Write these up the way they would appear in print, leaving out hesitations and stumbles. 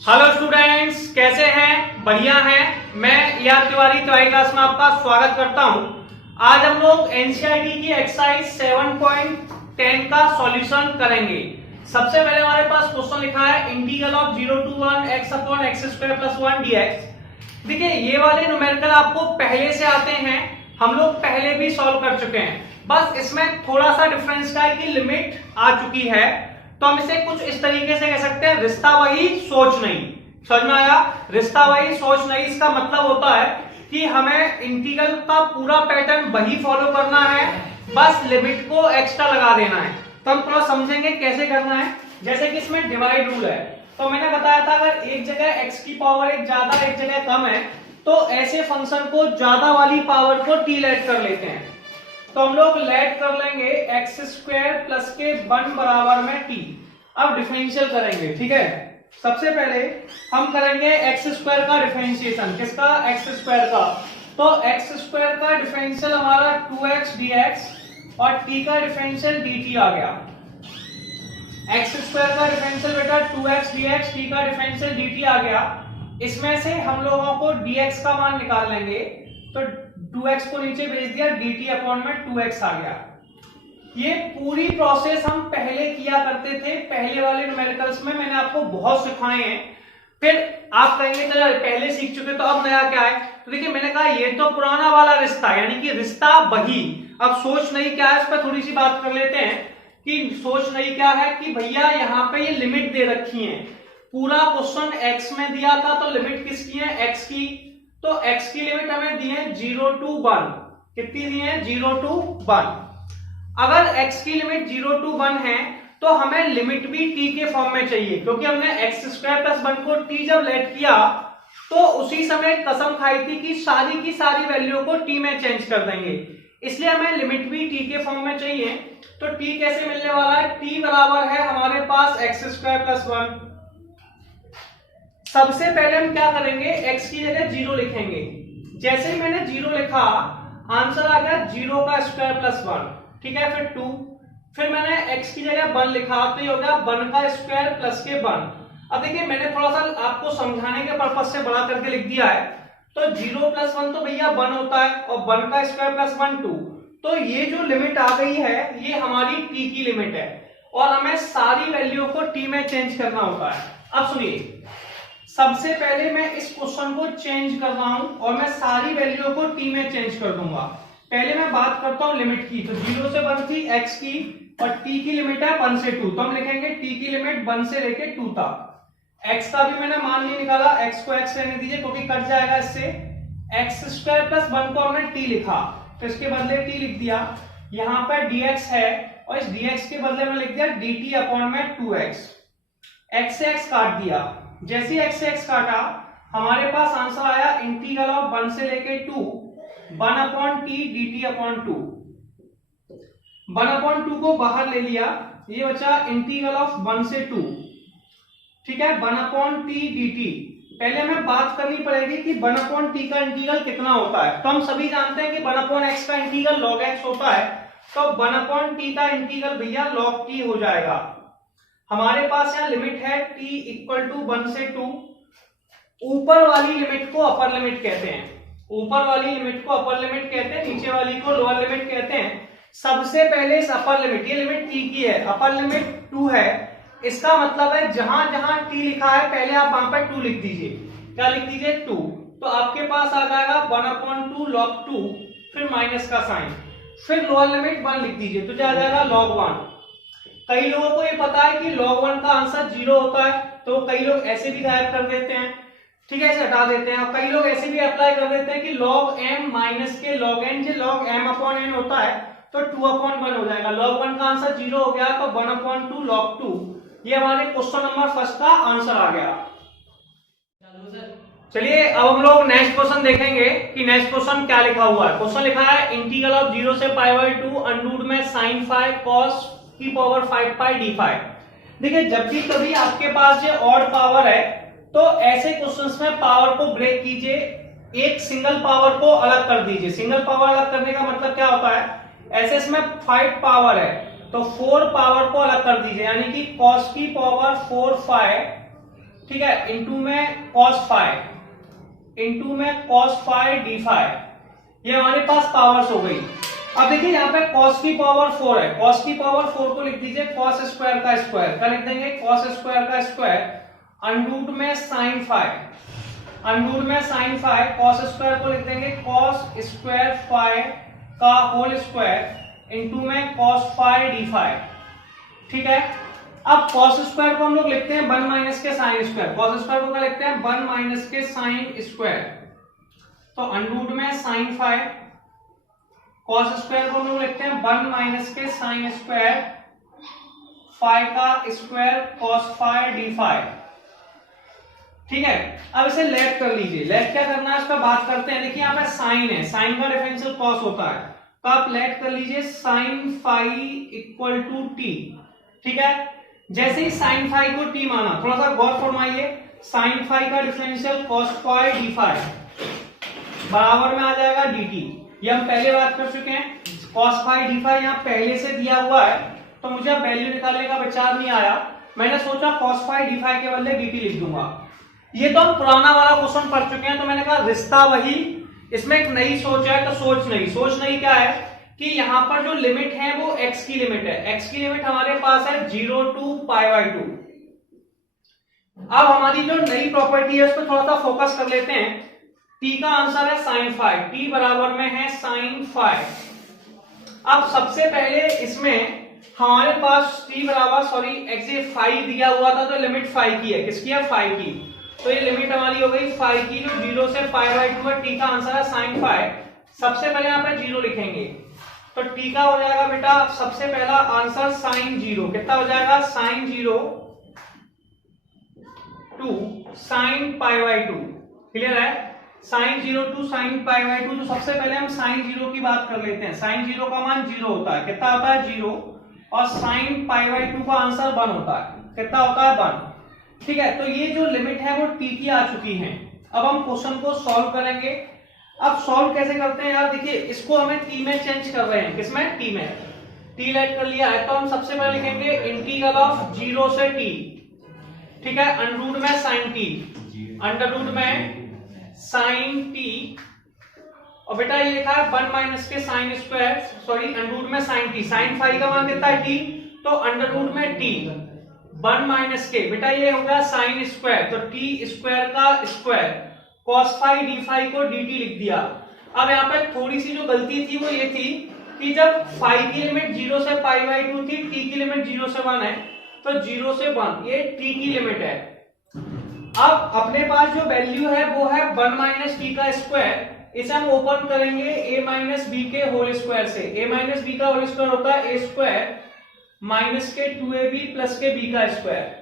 Hello students, कैसे हैं? बढ़िया हैं। मैं याद तिवारी तिवारी क्लास में आपका स्वागत करता हूं। आज हम लोग एनसीईआरटी की एक्सरसाइज 7.10 का सॉल्यूशन करेंगे। सबसे पहले हमारे पास क्वेश्चन लिखा है integral of 0 to 1 x upon x square plus 1 dx। देखिए, ये वाले न्यूमेरिकल आपको पहले से आते हैं, हम लोग पहले भी सॉल्व कर चुके हैं। बस इसमें थोड़ा सा डिफरेंस का है कि लिमिट आ चुकी है, तो हम इसे कुछ इस तरीके से कह सकते हैं, रिश्ता वही सोच नहीं। समझ में आया? रिश्ता वही सोच नहीं, इसका मतलब होता है कि हमें इंटीग्रल का पूरा पैटर्न वही फॉलो करना है, बस लिमिट को एक्स्ट्रा लगा देना है। तो हम थोड़ा समझेंगे कैसे करना है। जैसे कि इसमें डिवाइड रूल है, तो मैंने बताया था अगर एक जगह x की पावर एक ज्यादा एक जगह कम है, तो ऐसे फंक्शन को ज्यादा वाली पावर को t लेट कर लेते हैं। तो हम लोग लेट कर लेंगे एक्स स्क्वायर प्लस के 1 बराबर में t। अब डिफरेंशियल करेंगे, ठीक है। सबसे पहले हम करेंगे एक्स स्क्वायर का डिफरेंशिएशन। किसका? एक्स स्क्वायर का। तो एक्स स्क्वायर का डिफरेंशियल हमारा 2x dx और t का डिफरेंशियल dt आ गया। एक्स स्क्वायर का डिफरेंशियल बेटा 2x dx, t का डिफरेंशियल dt आ गया। इसमें से हम लोगों को dx का मान निकाल लेंगे, तो 2x को नीचे भेज दिया, dt अपॉन में 2x आ गया। ये पूरी प्रोसेस हम पहले किया करते थे, पहले वाले न्यूमेरिकल्स में मैंने आपको बहुत सिखाए हैं। फिर आप कहेंगे चलो पहले सीख चुके तो अब नया क्या है। तो देखिए, मैंने कहा ये तो पुराना वाला रिश्ता, यानी कि रिश्ता वही। अब सोच नहीं क्या है, इस पर थोड़ी सी बात कर लेते हैं कि सोच नहीं क्या है कि भैया यहाँ पे ये लिमिट दे रखी है। पूरा क्वेश्चन x में दिया था, तो लिमिट किसकी है? x की। तो x की लिमिट हमें दी है 0 to 1। कितनी दी है? 0 to 1। अगर x की लिमिट 0 to 1 है, तो हमें लिमिट भी t के फॉर्म में चाहिए, क्योंकि हमने x स्क्वायर प्लस 1 को t जब लेट किया, तो उसी समय कसम खाई थी कि सारी की सारी वैल्यू को t में चेंज कर देंगे। इसलिए हमें लिमिट भी t के फॉर्म में चाहिए। तो t कैसे मिलने वाला है? t बराबर है हमारे पास x स्क्वायर प्लस 1। सबसे पहले हम क्या करेंगे, x की जगह 0 लिखेंगे। जैसे ही मैंने 0 लिखा, आंसर आ गया 0 का स्क्वायर प्लस 1, ठीक है। फिर 2, फिर मैंने x की जगह 1 लिखा, तो ये हो गया 1 का स्क्वायर प्लस के 1। अब देखिए, मैंने थोड़ा सा आपको समझाने के पर्पज से बड़ा करके लिख दिया है। तो 0 प्लस 1 तो भैया 1 होता है, और 1 का स्क्वायर प्लस 1 2। तो ये जो लिमिट आ गई है, ये हमारी t की लिमिट है, और हमें सारी वैल्यू को t में चेंज करना होता है। अब सुनिए, सबसे पहले मैं इस क्वेश्चन को चेंज कर रहा हूं, और मैं सारी वैल्यू को t में चेंज कर दूंगा। पहले मैं बात करता हूं लिमिट की। तो 0 से 1 थी x की, और t की लिमिट है 1 से 2। तो हम लिखेंगे t की लिमिट 1 से लेके 2 तक। x का भी मैंने मान नहीं निकाला, x को x रहने दीजिए क्योंकि कट जाएगा इससे। एक्स स्क्वायर प्लस 1 को हमने t लिखा, तो इसके बदले t लिख दिया। यहाँ पर dx है, और इस dx के बदले में लिख दिया dt अपॉन में 2x। x से x काट दिया। जैसे ही x से x काटा, हमारे पास आंसर आया इंटीग्रल ऑफ 1 से लेके 2 1 upon T dt upon 2। 1 upon 2 को बाहर ले लिया, ये बचा इंटीग्रल ऑफ 1 से 2, ठीक है। 1 अपॉन टी dt। पहले हमें बात करनी पड़ेगी कि 1 अपॉन टी का इंटीग्रल कितना होता है। तो हम सभी जानते हैं कि 1 अपॉन एक्स का इंटीग्रल log x होता है, तो 1 अपॉन टी का इंटीग्रल भैया log t हो जाएगा। हमारे पास यहाँ लिमिट है t इक्वल टू 1 से 2। ऊपर वाली लिमिट को अपर लिमिट कहते हैं, ऊपर वाली लिमिट को अपर लिमिट कहते हैं, नीचे वाली को लोअर लिमिट कहते हैं। सबसे पहले इस अपर लिमिट, ये लिमिट t की है, अपर लिमिट 2 है। इसका मतलब है जहां जहां t लिखा है, पहले आप वहां पर 2 लिख दीजिए। क्या लिख दीजिए? 2। तो आपके पास आ जाएगा 1 अपॉन 2 log 2, फिर माइनस का साइन, फिर लोअर लिमिट 1 लिख दीजिए, तो क्या आ जाएगा log 1। कई लोगों को ये पता है कि log 1 का आंसर 0 होता है, तो कई लोग ऐसे भी गायब कर देते हैं, ठीक है, ऐसे हटा देते हैं। और कई लोग ऐसे भी अप्लाई कर देते हैं कि log m माइनस के log n, जो log m अपॉन n होता है, तो 2 अपॉन 1 हो जाएगा। log 1 का आंसर 0 हो गया, तो 1 अपॉन 2 log 2, ये हमारे क्वेश्चन नंबर फर्स्ट का आंसर आ गया। चलिए अब हम लोग नेक्स्ट क्वेश्चन देखेंगे कि नेक्स्ट क्वेश्चन क्या लिखा हुआ है। क्वेश्चन लिखा है इंटीग्रल ऑफ 0 से π/2 अंडर में sin phi cos की पावर 5 pi d phi। देखिए, जब भी कभी आपके पास ये ऑड पावर है, तो ऐसे क्वेश्चंस में पावर को ब्रेक कीजिए, एक सिंगल पावर को अलग कर दीजिए। सिंगल पावर अलग करने का मतलब क्या होता है? ऐसे इसमें 5 पावर है, तो 4 पावर को अलग कर दीजिए, यानी कि cos की पावर 4 phi ठीक है, इंटू में cos फाइव, इंटू में cos फाइव डी फाइव, ये हमारे पास पावर्स हो गई। अब देखिए यहाँ पे cos की पावर 4 है, cos की पावर 4 को लिख दीजिए cos स्क्वायर का स्क्वायर, क्या लिख देंगे cos स्क्वायर का स्क्वायर अंडरूट में sin फाइव, अंडरूट में sin फाइव, cos स्क्वायर को लिख देंगे cos स्क्वायर फाइव का होल स्क्वायर इंटू में cos फाइव डी फाइव। ठीक है, अब cos स्क्वायर को हम लोग लिखते हैं 1 माइनस के sin स्क्वायर, cos स्क्वायर को क्या लिखते हैं 1 माइनस के sin स्क्वायर, तो अंडरूट में sin फाइव, cos स्क्वायर को हम लोग लिखते हैं 1 माइनस के sin स्क्वायर फाइव का square cos five D five. ठीक है, अब इसे लेट कर लीजिए, लेट क्या करना है इस पर बात करते हैं। देखिए यहाँ पे साइन है, साइन का डिफरेंशियल कॉस होता है, तो आप लेट कर लीजिए sine five equal to T. ठीक है, जैसे ही साइन फाइव को टी माना, थोड़ा सा गौर फरमाइए, साइन फाइव का differential cos five D five बराबर में आ जाएगा dt, ये हम पहले बात कर चुके हैं। cos फाइव डी फाइव यहाँ पहले से दिया हुआ है, तो मुझे वैल्यू निकालने का विचार नहीं आया, मैंने सोचा cos फाइव डी फाइव के बदले dt लिख दूंगा। ये तो हम पुराना वाला क्वेश्चन पढ़ चुके हैं, तो मैंने कहा रिश्ता वही, इसमें एक नई सोच है, तो सोच नई क्या है कि यहाँ पर जो लिमिट है वो x की लिमिट है, x की लिमिट हमारे पास है 0 टू π/2। अब हमारी जो नई प्रॉपर्टी है उस पर थोड़ा सा फोकस कर लेते हैं। t का आंसर है sin फाइव, t बराबर में है sin फाइव। अब सबसे पहले इसमें हमारे पास t बराबर x 5 दिया हुआ था, तो लिमिट 5 की है, किसकी है 5 की, तो ये लिमिट हमारी हो गई 5 की, जो 0 से π/2 है। t का आंसर है sin फाइव। सबसे पहले यहाँ पे 0 लिखेंगे, तो t का हो जाएगा बेटा सबसे पहला आंसर sin 0, कितना हो जाएगा sin 0 टू sin π/2। क्लियर है, sin 0 टू sin π/2। तो सबसे पहले हम sin 0 की बात कर लेते हैं। sin 0 का मान 0 होता है, कितना होता है 0, और sin π/2 का आंसर 1 होता है, कितना होता है 1। ठीक है, तो ये जो लिमिट है वो t की आ चुकी है। अब हम क्वेश्चन को सॉल्व करेंगे। अब सॉल्व कैसे करते हैं यार, देखिए इसको हमें t में चेंज कर रहे हैं, किसमें t में, t लेट कर लिया है, तो हम सबसे पहले लिखेंगे इंटीग्रल ऑफ 0 से t, ठीक है, अंडररूट में sin t, अंडररूट में sin t, और बेटा ये लिखा है 1 माइनस के sin स्क्वायर, अंडररूट में sin t, sin फाइव का मान कितना है t, तो अंडररूट में t 1 माइनस के, बेटा ये होगा sin स्क्वायर, तो t स्क्वायर का square, cos five D five को dt लिख दिया। अब यहाँ पे थोड़ी सी जो गलती थी वो ये थी कि जब फाइव की लिमिट 0 से π/2 थी, t की लिमिट 0 से 1 है, तो 0 से 1 ये t की लिमिट है। अब अपने पास जो वैल्यू है वो है 1 माइनस टी का स्क्वायर, इसे हम ओपन करेंगे a माइनस बी के होल स्क्वायर से। a माइनस बी का होल स्क्वायर होता है a स्क्वायर माइनस के 2ab प्लस के b का स्क्वायर।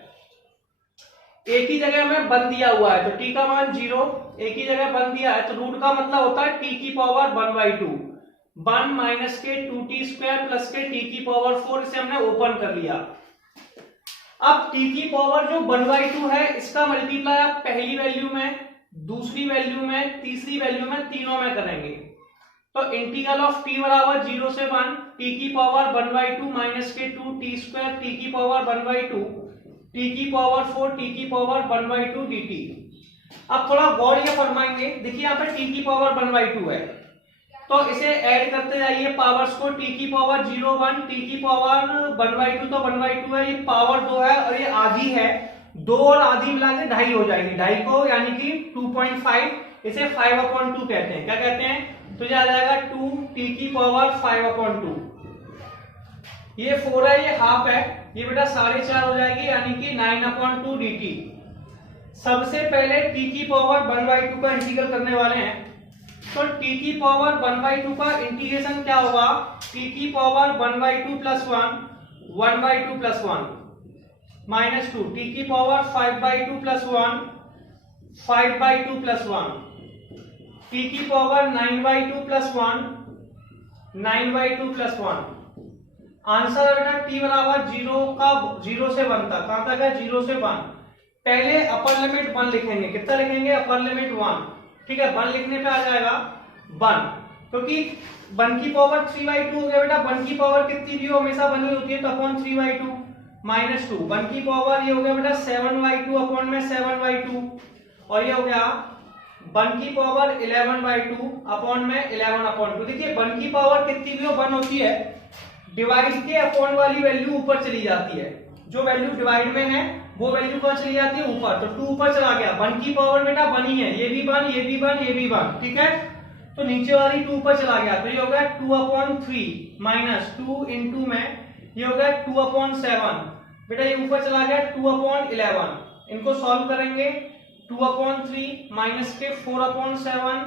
a की जगह में 1 दिया हुआ है, तो t का मान 0, a की जगह 1 दिया है, तो रूट का मतलब होता है t की पावर 1/2, 1 माइनस के 2t स्क्वायर प्लस के t की पावर 4, इसे हमने ओपन कर लिया। अब t की पावर जो 1/2 है, इसका मल्टीप्लाई आप पहली वैल्यू में, दूसरी वैल्यू में, तीसरी वैल्यू में, तीनों में करेंगे, तो इंटीग्रल ऑफ t बराबर 0 से 1, t की पावर 1/2 माइनस के 2t स्क्वायर, t की पावर 1/2, t की पावर 4, t की पावर 1/2 dt। अब थोड़ा गौर ये फरमाएंगे, देखिए यहाँ पे t की पावर 1/2 है, तो इसे ऐड करते जाइए पावर्स को, t की पावर 0 1, t की पावर 1/2, तो 1/2 है, ये पावर 2 है और ये आधी है, 2 और आधी मिला के 2.5 हो जाएगी, 2.5 को यानी कि 2.5, इसे 5/2 कहते हैं, क्या कहते हैं, तो ये आ जाएगा 2 t की पावर 5/2, ये 4 है, ये हाफ है, ये बेटा 4.5 हो जाएगी, यानी कि 9/2 dt। सबसे पहले t की पावर 1/2 का इंटीग्रल करने वाले हैं, तो t की पावर 1/2 का इंटीग्रेशन क्या होगा, t की power 1/2 plus 1, 1/2 plus 1 minus 2, t की पावर 5/2 प्लस 1, 5/2 प्लस 1, t की पावर 9/2 प्लस 1, 9/2 प्लस 1। आंसर है बेटा t बराबर 0 से 1 तक, कहां तक है 0 से 1। पहले अपर लिमिट 1 लिखेंगे, कितना लिखेंगे, अपर लिमिट 1, ठीक है, 1 लिखने पे आ जाएगा 1, क्योंकि 1 की पावर 3/2 हो गया बेटा, 1 की पावर कितनी भी हो हमेशा 1 ही होती है, तो अपॉन 3/2, माइनस 2, 1 की पावर ये हो गया बेटा 7/2 अपॉन में 7/2, और ये हो गया 1 की पावर 11/2 अपॉन में 11/2। देखिए 1 की पावर कितनी भी हो 1 होती है, डिवाइड के अपॉन वाली वैल्यू ऊपर चली जाती है, जो वैल्यू डिवाइड में है वो वैल्यू कहां चली जाती है ऊपर, तो 2 ऊपर चला गया, 1 की पावर बेटा 1 ही है, ये भी 1 ये भी 1 ये भी 1, ठीक है, तो नीचे वाली 2 ऊपर चला गया, तो ये हो गया 2/3 माइनस 2 इंटू में ये हो गया 2/7, बेटा ये ऊपर चला गया 2/11, इनको सॉल्व करेंगे 2/3 माइनस के 4/7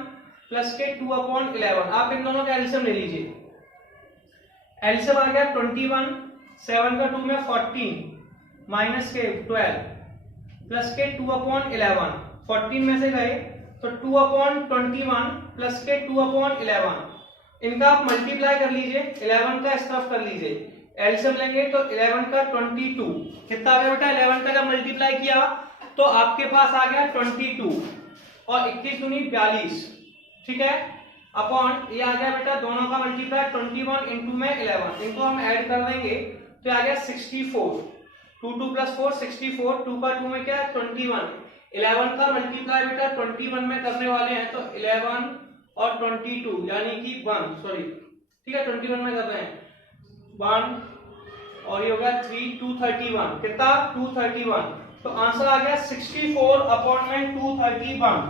प्लस के 2/11, आप इन दोनों का एलसीएम ले लीजिए, एलसीएम आ गया 21, 7 का 2 में 14 माइनस के 12 प्लस के 2/11, 14 में से गए तो 2/21 प्लस के 2/11, इनका आप मल्टीप्लाई कर लीजिए, 11 का इस तरफ कर लीजिए, एलसीएम लेंगे तो 11 का 22, कितना आ गया बेटा 11 का जब मल्टीप्लाई किया तो आपके पास आ गया 22 और 21 दूनी 42, ठीक है, अपॉन ये आ गया बेटा दोनों का मल्टीप्लाई 21 इंटू में 11, इनको हम ऐड कर देंगे तो आ गया 64, 2 प्लस 4 64, 2 का 2 में क्या है 21, 11 का मल्टीप्लाई बेटा 21 में करने वाले हैं तो 11 और 22 यानी कि 1, सॉरी ठीक है 21 में कर रहे हैं 1 और ये हो गया 3, 231, कितना 231, तो आंसर आ गया 64 अपॉन में 231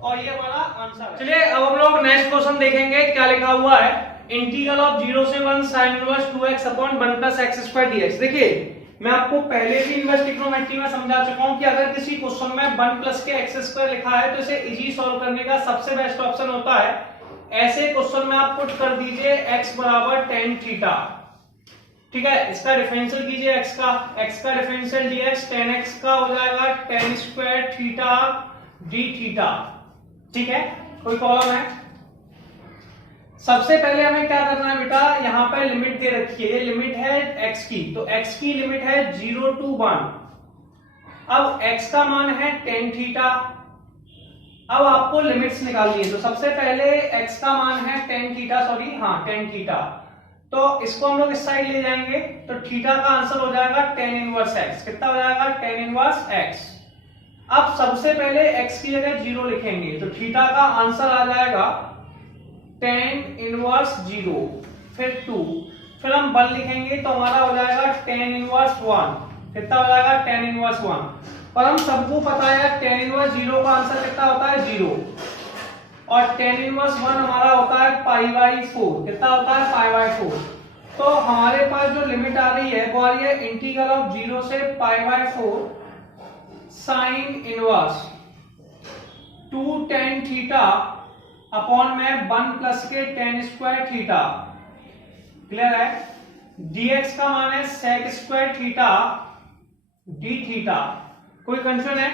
और ये हमारा आंसर है। चलिए अब हम लोग नेक्स्ट क्वेश्चन देखेंगे, क्या लिखा हुआ है, इंटीग्रल ऑफ 0 से 1 sin inverse 2x upon 1 plus x² dx। देखिए मैं आपको पहले भी इनवर्स ट्रिग्नोमेट्री में समझा चुका हूं कि अगर किसी क्वेश्चन में 1 प्लस के x² लिखा है तो इसे इजी सॉल्व करने का सबसे बेस्ट ऑप्शन होता है ऐसे क्वेश्चन में आप पुट कर दीजिए x बराबर tan थीटा, ठीक है, इसका डिफरेंशियल कीजिए x का डिफरेंशियल dx tan x का हो जाएगा tan square theta d theta, ठीक है, कोई प्रॉब्लम है। सबसे पहले हमें क्या करना है बेटा, यहां पर लिमिट दे रखी है, ये लिमिट है x की, तो x की लिमिट है 0 to 1, अब x का मान है tan थीटा, अब आपको लिमिट्स निकालनी है, तो सबसे पहले x का मान है tan थीटा, सॉरी हाँ tan थीटा, तो इसको हम लोग इस साइड ले जाएंगे तो थीटा का आंसर हो जाएगा tan इनवर्स x, कितना हो जाएगा tan इनवर्स x। अब सबसे पहले x की जगह 0 लिखेंगे तो थीटा का आंसर आ जाएगा tan इनवर्स 0, फिर 2, फिर हम 1 लिखेंगे तो हमारा हो जाएगा tan इनवर्स 1, कितना हो जाएगा tan इनवर्स 1, पर हम सबको पता है tan इनवर्स 0 का आंसर कितना होता है 0 और tan इनवर्स 1 हमारा होता है π/4, कितना होता है π/4, तो हमारे पास जो लिमिट आ रही है वो आ रही है इंटीग्रल ऑफ 0 से π/4 sin inverse 2 tan theta upon में 1 प्लस के tan स्क्वायर थीटा, क्लियर है, dx का मान है sec square theta d theta, कोई कंफ्यूजन है।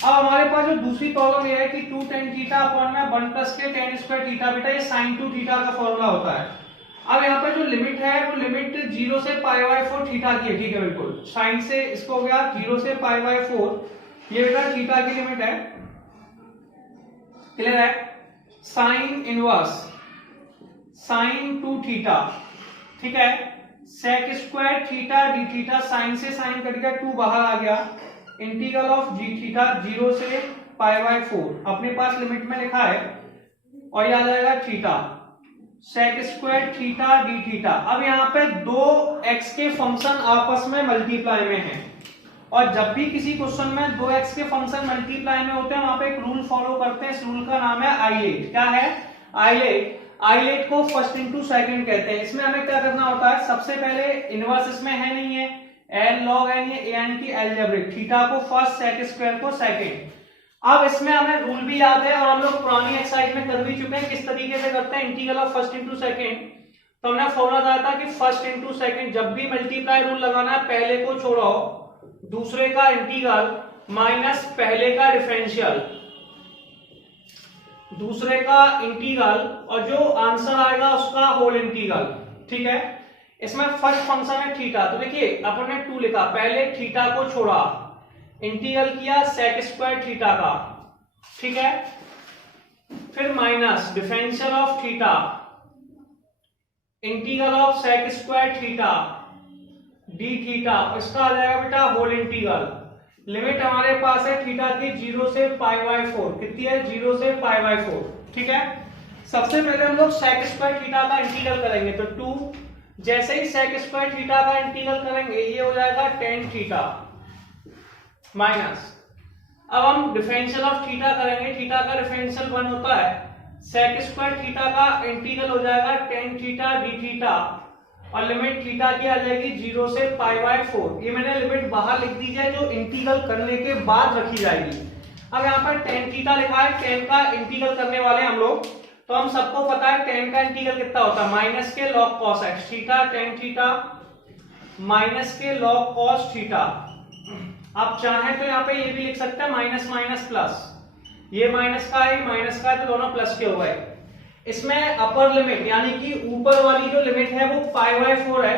अब हमारे पास जो दूसरी प्रॉब्लम ये है कि 2 tan थीटा अपॉन में 1 प्लस के tan स्क्वायर थीटा, बेटा ये sin 2 थीटा का फॉर्मूला होता है। अब यहाँ पे जो लिमिट है वो लिमिट 0 से π/4 थीटा की है, ठीक है, बिल्कुल sin से इसको हो गया 0 से π/4, ये बेटा थीटा की लिमिट है, क्लियर है, साइन इनवर्स sin 2 थीटा, ठीक है, sec square theta d theta, sine से साइन कट गया 2 बाहर आ गया, इंटीग्रल ऑफ g थीटा 0 से π/4 अपने पास लिमिट में लिखा है और ये आ जाएगा theta sec square theta d theta. अब यहाँ पे दो x के फंक्शन आपस में मल्टीप्लाई में हैं और जब भी किसी क्वेश्चन में 2x के फंक्शन मल्टीप्लाई में होते हैं वहां पे एक रूल फॉलो करते हैं, इस रूल का नाम है आइलेट। क्या है आइलेट? आइलेट को फर्स्ट इनटू सेकंड कहते हैं। इसमें हमें क्या करना होता है, सबसे पहले इनवर्स इसमें है नहीं है, एल लॉग एन ये यानी कि अलजेब्रिक, थीटा को फर्स्ट सेक स्क्वायर को सेकंड। अब इसमें हमें रूल भी याद है और हम लोग पुरानी एक्सरसाइज में कर भी चुके हैं किस तरीके से करते हैं integral of first into second. तो हमने फॉर्मूला बताया था कि फर्स्ट इनटू सेकंड, जब भी मल्टीप्लाई रूल लगाना है पहले को छोड़ो दूसरे का इंटीग्रल माइनस पहले का डिफरेंशियल, दूसरे का इंटीग्रल और जो आंसर आएगा उसका होल इंटीग्रल। ठीक है, इसमें फर्स्ट फंक्शन है थीटा, तो देखिए अपन ने 2 लिखा, पहले थीटा को छोड़ा, इंटीग्रल किया सेक स्क्वायर थीटा का, ठीक है, फिर minus differential of theta, integral of sec square theta D theta, इसका आ जाएगा बेटा होल इंटीग्रल। लिमिट हमारे पास है थीटा की 0 से π/4, कितनी है 0 से π/4, ठीक है। सबसे पहले हम लोग sec स्क्वायर थीटा का इंटीग्रल करेंगे, तो 2 जैसे ही sec स्क्वायर थीटा का इंटीग्रल करेंगे ये हो जाएगा tan थीटा माइनस, अब हम डिफरेंशियल ऑफ थीटा करेंगे, थीटा का डिफरेंशियल 1 होता है, sec स्क्वायर थीटा का इंटीग्रल हो जाएगा tan थीटा d थीटा, और लिमिट थीटा की आ जाएगी 0 से π/4। ये मैंने लिमिट बाहर लिख दी है जो इंटीग्रल करने के बाद रखी जाएगी। अब यहाँ पर tan थीटा लिखा है, tan का इंटीग्रल करने वाले हम लोग, तो हम सबको पता है tan का इंटीग्रल कितना होता है, माइनस के log cos x theta, tan theta minus के log cos थीटा। आप चाहें तो यहाँ पे ये भी लिख सकते हैं माइनस माइनस प्लस, ये माइनस का है माइनस का है, तो दोनों प्लस के हो गए। इसमें अपर लिमिट यानी कि ऊपर वाली जो लिमिट है वो π/4 है।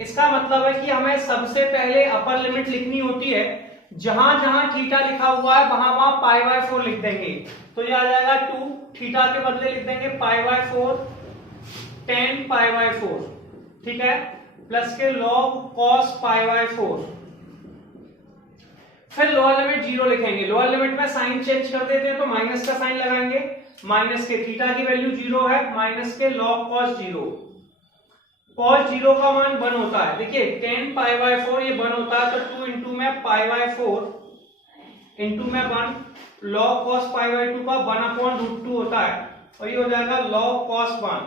इसका मतलब है कि हमें सबसे पहले अपर लिमिट लिखनी होती है, जहां जहां थीटा लिखा हुआ है वहां वहां π/4 लिख देंगे, तो ये आ जाएगा 2 थीटा के बदले लिख देंगे π/4 tan π/4, ठीक है, प्लस के log cos π/4। फिर लोअर लिमिट 0 लिखेंगे, लोअर लिमिट में साइन चेंज कर देते हैं तो माइनस का साइन लगाएंगे, माइनस के थीटा की वैल्यू 0 है, माइनस के log cos 0, cos 0 का मान 1 होता है। देखिए tan π/4 ये 1 होता है, तो 2 इंटू में π/4 इंटू में 1, log cos π/2 का 1/√2 होता है, और ये हो जाएगा log cos 1।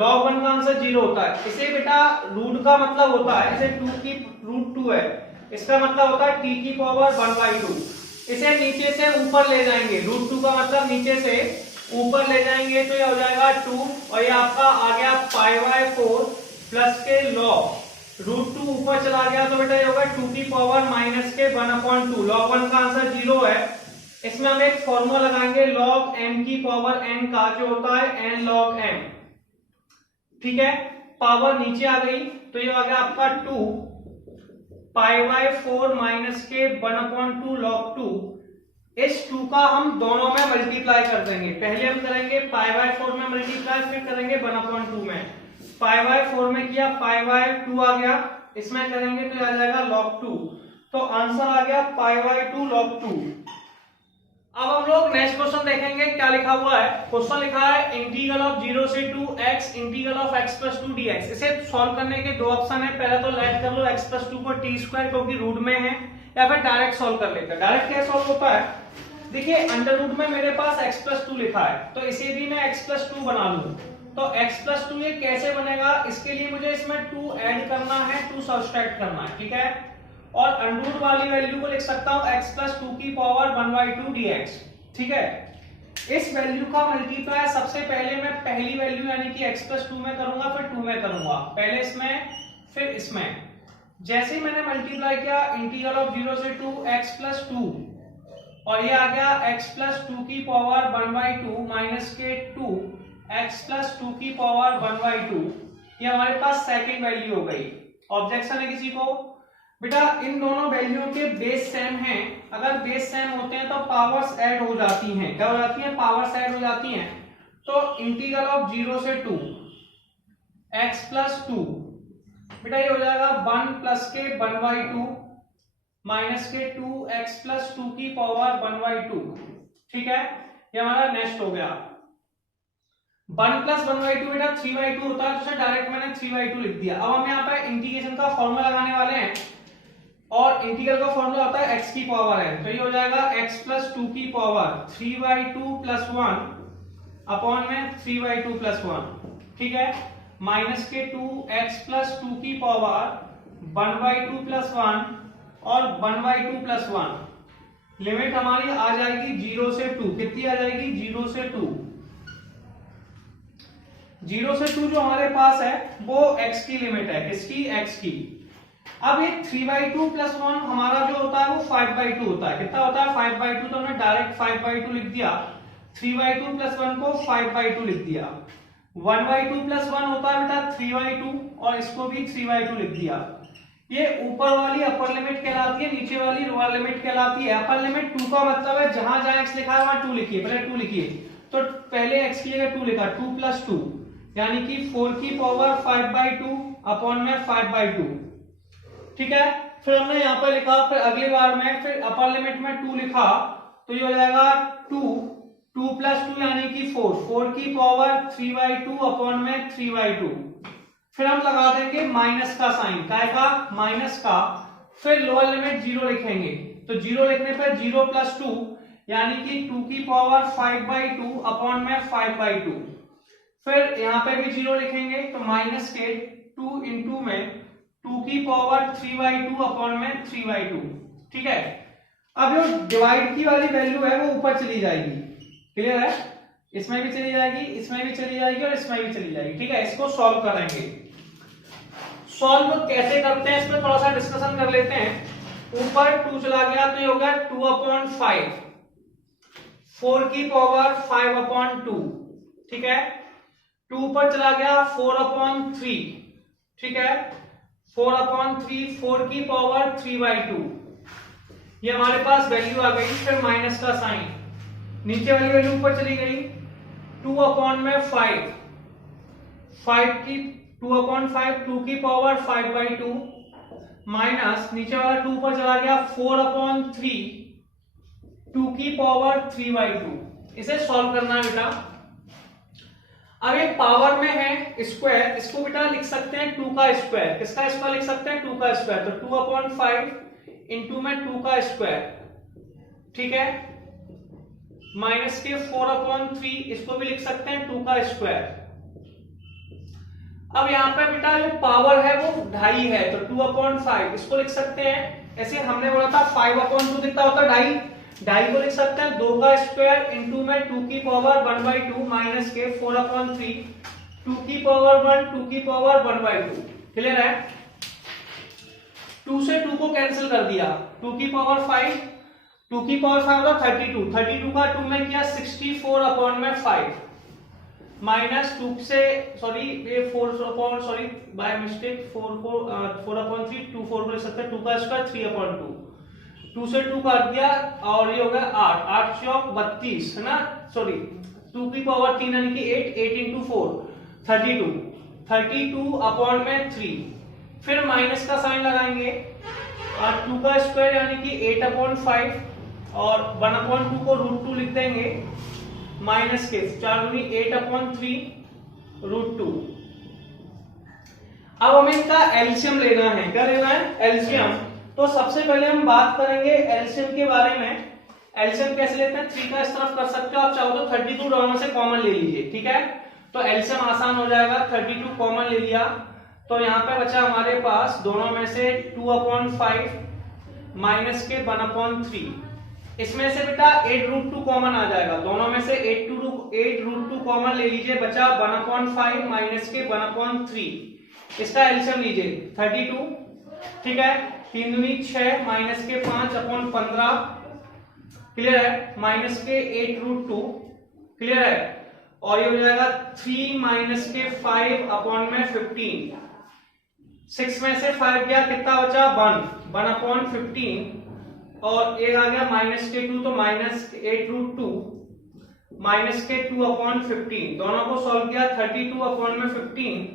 log 1 का आंसर 0 होता है। इसे बेटा रूट का मतलब होता है, इसे 2 की √2 है, इसका मतलब होता है t की पावर 1/2। इसे नीचे से ऊपर ले जाएंगे, √2 का मतलब नीचे से ऊपर ले जाएंगे, तो ये हो जाएगा 2, और ये आपका आ गया π/4 प्लस के log √2 ऊपर चला गया, तो बेटा ये होगा 2 की पावर माइनस के 1/2। log 1 का आंसर 0 है। इसमें हम एक फॉर्मूला लगाएंगे log m की पावर n का, जो होता है n log m, ठीक है। पावर नीचे आ गई, तो ये आ गया आपका 2 π/4 माइनस के 1/2 log 2। इस 2 का हम दोनों में मल्टीप्लाई कर देंगे, पहले हम करेंगे π/4 में मल्टीप्लाई, फिर करेंगे 1/2 में। π/4 में किया, π/2 आ गया, इसमें करेंगे तो आ जाएगा log 2, तो आंसर आ गया π/2 log 2। अब हम लोग नेक्स्ट क्वेश्चन देखेंगे, क्या लिखा हुआ है। क्वेश्चन लिखा है इंटीग्रल ऑफ 0 से 2x integral of x + 2 dx। इसे सॉल्व करने के दो ऑप्शन है, पहले तो लेट कर लो x + 2 को t² क्योंकि रूट में है, या फिर डायरेक्ट सॉल्व कर लेते हैं। डायरेक्ट क्या सॉल्व होता है, देखिए अंडर रूट में मेरे पास x + 2 लिखा है, तो इसे भी मैं x + 2 बना लूं, तो x + 2 ये कैसे बनेगा, इसके लिए मुझे इसमें 2 ऐड करना है, 2 सब्ट्रैक्ट करना है, ठीक है। और अंडर वाली वैल्यू को लिख सकता हूं x + 2 की पावर 1/2 dx, ठीक है। इस वैल्यू का मल्टीप्लाई सबसे पहले मैं पहली वैल्यू यानी कि x + 2 में करूंगा, फिर 2 में करूंगा, पहले इसमें फिर इसमें। जैसे ही मैंने मल्टीप्लाई किया इंटीग्रल ऑफ 0 से 2x + 2, और ये आ गया x + 2 की पावर 1/2 माइनस के 2x + 2 की पावर 1/2, ये हमारे पास सेकंड वैल्यू हो गई। ऑब्जेक्शन है किसी को? बेटा इन दोनों वैल्यूओं के बेस सेम हैं, अगर बेस सेम होते हैं तो पावर्स ऐड हो जाती हैं। क्या हो जाती हैं? पावर्स ऐड हो जाती हैं। तो इंटीग्रल ऑफ 0 से 2 x + 2, बेटा ये हो जाएगा 1 प्लस के 1/2 माइनस के 2x + 2 की पावर 1/2, ठीक है। ये हमारा नेक्स्ट हो गया। 1 + 1/2 बेटा 3/2 होता है, तो डायरेक्ट मैंने 3/2 लिख दिया। अब हम यहाँ पे इंटीग्रेशन का फॉर्मूला लगाने वाले हैं, और इंटीग्रल का फॉर्मूला होता है x की पावर n, तो ये हो जाएगा x + 2 की पावर 3/2 + 1 अपॉन में 3/2 + 1, ठीक है, माइनस के 2x + 2 की पावर 1/2 + 1 और 1/2 + 1। लिमिट हमारी आ जाएगी 0 से 2, कितनी आ जाएगी? 0 से 2। 0 से 2 जो हमारे पास है वो x की लिमिट है, किसकी? x की। अब ये 3/2 + 1 हमारा जो होता है वो 5/2 होता है। कितना होता है? 5/2, तो हमने डायरेक्ट 5/2 लिख दिया, 3/2 + 1 को 5/2 लिख दिया। 1/2 + 1 होता है बेटा 3/2, और इसको भी 3/2 लिख दिया। ये ऊपर वाली अपर लिमिट कहलाती है, नीचे वाली लोअर लिमिट कहलाती है। अपर लिमिट 2 का मतलब है जहां जहां x लिखा है वहां 2 लिखिए, पहले 2 लिखिए, तो पहले x की जगह 2 लिखा, 2 + 2 यानी कि 4 की पावर 5/2 अपॉन में 5/2। ठीक है। फिर हमने यहाँ पर लिखा, फिर अगली बार में फिर अपर लिमिट में 2 लिखा तो ये हो जाएगा 2 प्लस 2 यानी कि 4 की पावर 3/2 अपॉन में 3/2। फिर हम लगा देंगे माइनस का साइन, काय का, माइनस का। फिर लोअर लिमिट 0 लिखेंगे तो 0 लिखने पर 0 प्लस 2 यानी कि 2 की पावर 5/2 अपॉन में 5/2। फिर यहाँ पे भी 0 लिखेंगे तो माइनस के 2 इंटू में 2 की पावर 3/2 अपॉन में 3/2। ठीक है। अब जो डिवाइड की वाली वैल्यू है वो ऊपर चली जाएगी, क्लियर है, इसमें भी चली जाएगी, इसमें भी चली जाएगी और इसमें भी चली जाएगी। ठीक है, इसको सॉल्व करेंगे। सॉल्व कैसे करते हैं इसमें थोड़ा सा डिस्कशन कर लेते हैं। ऊपर 2 चला गया तो ये होगा 2/5, 4 की पावर 5/2। ठीक है, 2 ऊपर चला गया 4/3। ठीक है, 4/3, 4 की पावर 3/2। ये हमारे पास वैल्यू आ गई। फिर माइनस का साइन, नीचे वाली वैल्यू ऊपर चली गई 2/5, 5 की 2/5, 2 की पावर 5/2 माइनस नीचे वाला 2 ऊपर चला गया 4/3, 2 की पावर 3/2। इसे सॉल्व करना है बेटा। अब एक पावर में है स्क्वायर, इसको बेटा लिख सकते हैं 2 का स्क्वायर। किसका स्क्वायर लिख सकते हैं? 2 का स्क्वायर। तो 2/5 इंटू में 2 का स्क्वायर। ठीक है, माइनस के 4/3, इसको भी लिख सकते हैं 2 का स्क्वायर। अब यहाँ पे बेटा जो पावर है वो 2.5 है तो 2/5 इसको लिख सकते हैं ऐसे। हमने बोला था 5/2 कितना होता है? 2.5 को लिख सकते हैं 2 का स्क्वायर इंटू में 2 की पावर 1/2 माइनस के 4/3, 2 की पावर 1, 2 की पावर 1/2। क्लियर है? 2 से 2 को कैंसिल कर दिया, 2 की पावर 5, 2 की पावर 5 होगा 32, 32 का 2 में किया 64/5 माइनस 2 से सॉरी ये 4 बाय मिस्टेक 4/3, 2 4 को लिख सकते हैं 2 का स्क्वायर 3/2, 2 से 2 काट दिया और ये हो गया 8, 8 चौक 32 है ना, सॉरी 2 की पावर 3 यानी कि 8, 8 इंटू 4 32, 32/3। फिर माइनस का साइन लगाएंगे और 2 का स्क्वायर यानी कि 8/5 और 1/2 को √2 लिख देंगे माइनस के 4 दूनी 8/3 √2। अब हमें इसका एलसीएम लेना है। क्या लेना है? एलसीएम। तो सबसे पहले हम बात करेंगे एलसीएम के बारे में। एलसीएम कैसे लेते हैं? 3 का इस तरफ कर सकते हो आप, चाहो तो 32 दोनों से कॉमन ले लीजिए। ठीक है, तो एलसीएम आसान हो जाएगा। 32 कॉमन ले लिया तो यहाँ पे बचा हमारे पास दोनों में से 2/5 माइनस के 1/3। इसमें से बेटा 8√2 कॉमन आ जाएगा, दोनों में से 8√2 कॉमन ले लीजिए, बचा 1/5 माइनस के 1/3। इसका एलसीएम लीजिए 32। ठीक है, 3 दूनी 6 माइनस के 5/15। क्लियर है? माइनस के 8√2। क्लियर है? और ये हो जाएगा 3 माइनस के 5/15। 6 में से 5 गया, कितना बचा? 1/15 और एक आ गया माइनस के 2 तो माइनस 8√2 माइनस के 2/15। दोनों को सॉल्व किया 32/15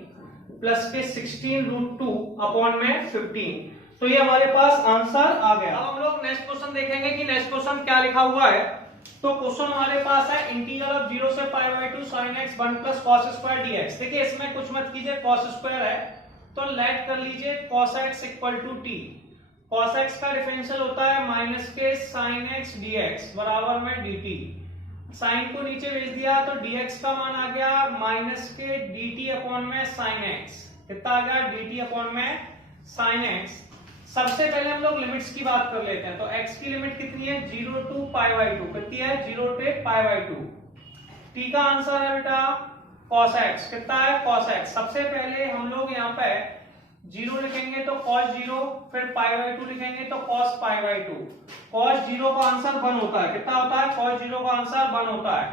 प्लस के 16√2/15। तो ये हमारे पास आंसर आ गया। अब हम लोग नेक्स्ट क्वेश्चन देखेंगे कि नेक्स्ट क्वेश्चन क्या लिखा हुआ है। तो क्वेश्चन हमारे पास है इंटीग्रल ऑफ 0 से π/2 sin x 1 plus cos square dx। देखिए इसमें कुछ मत कीजिए, cos स्क्वायर है तो लेट कर लीजिए cos x equal to t। cos x का डिफरेंशियल होता है माइनस के sin x dx बराबर में dt। साइन को नीचे भेज दिया तो dx का मान आ गया माइनस के dt अपॉन में sin x। कितना आ गया? dt अपॉन में sin x। सबसे पहले हम लोग लिमिट्स की बात कर लेते हैं। तो x की लिमिट कितनी है? 0 to π/2। कितनी है? 0 to π/2। t का आंसर है बेटा cos x। कितना है? cos x। सबसे पहले हम लोग यहाँ पे 0 लिखेंगे तो cos 0, फिर π/2 लिखेंगे तो cos π/2। cos 0 का आंसर 1 होता है। कितना होता है? cos 0 का आंसर 1 होता है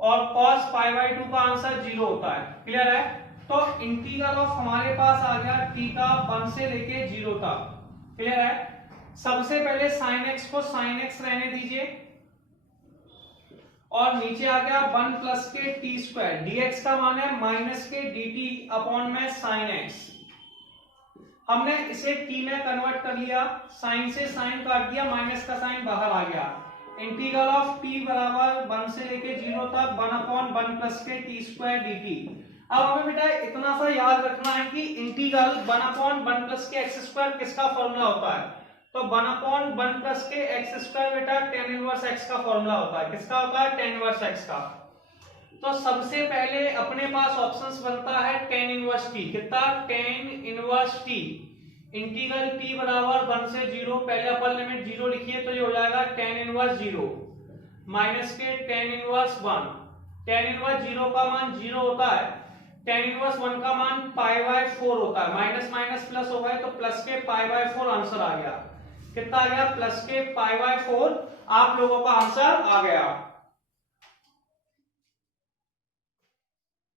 और cos π/2 का आंसर 0 होता है। क्लियर है? तो इंटीग्रल ऑफ हमारे पास आ गया t का 1 से लेके 0 तक। क्लियर है? सबसे पहले sin x को sin x रहने दीजिए और नीचे आ गया 1 प्लस के t स्क्वायर। dx का मान है माइनस के dt अपॉन में sin x। हमने इसे t में कन्वर्ट कर लिया, साइन से साइन काट दिया, माइनस का साइन बाहर आ गया। इंटीग्रल ऑफ t बराबर 1 से लेके 0 तक 1/1 प्लस के t² dt। अब हमें बेटा इतना सा याद रखना है कि इंटीग्रल 1/1 प्लस के x² किसका फॉर्मूला होता है? तो 1/1 प्लस के x² बेटा tan इनवर्स x का फॉर्मूला होता है। किसका होता है? tan इनवर्स x का। तो सबसे पहले अपने पास ऑप्शंस बनता है tan इनवर्स t। कितना? tan inverse t integral t बराबर 1 से 0, पहले अपर लिमिट 0 लिखिए तो ये हो जाएगा tan इनवर्स 0 माइनस के tan इनवर्स 1। tan इनवर्स 0 का मान 0 होता है, tan इनवर्स 1 का मान π/4 होता है। माइनस माइनस प्लस हो गए तो प्लस के π/4 आंसर आ गया। कितना आ गया? प्लस के π/4 आप लोगों का आंसर आ गया।